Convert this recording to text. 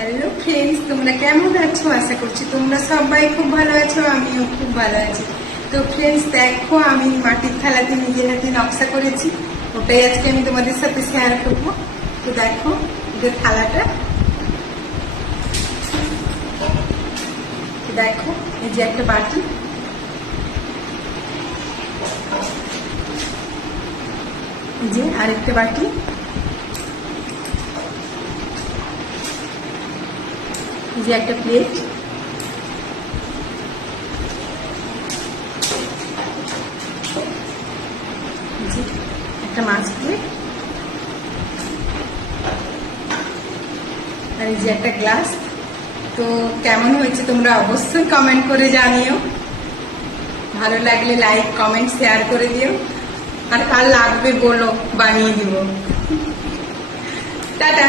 Hello friends, তোমরা কেমন আছো? আশা করছি তোমরা সবাই খুব ভালো আছো, আমিও খুব ভালো আছি। তো ফ্রেন্ডস দেখো, আমি মাটির থালাতে নিজের হাতে নকশা করেছি, ওটাই আজকে আমি তোমাদের সাথে শেয়ার করবো। তো দেখো যে থালাটা, দেখো এই যে একটা বাটি, এই যে আরেকটা বাটি, এই যে একটা প্লেট, একটা মাছ প্লেট, আর এই যে একটা গ্লাস। তো কেমন হয়েছে তোমরা অবশ্যই কমেন্ট করে জানিও, ভালো লাগলে লাইক কমেন্ট শেয়ার করে দিও, আর কার লাগবে বলো, বানিয়ে দিব। টাটা।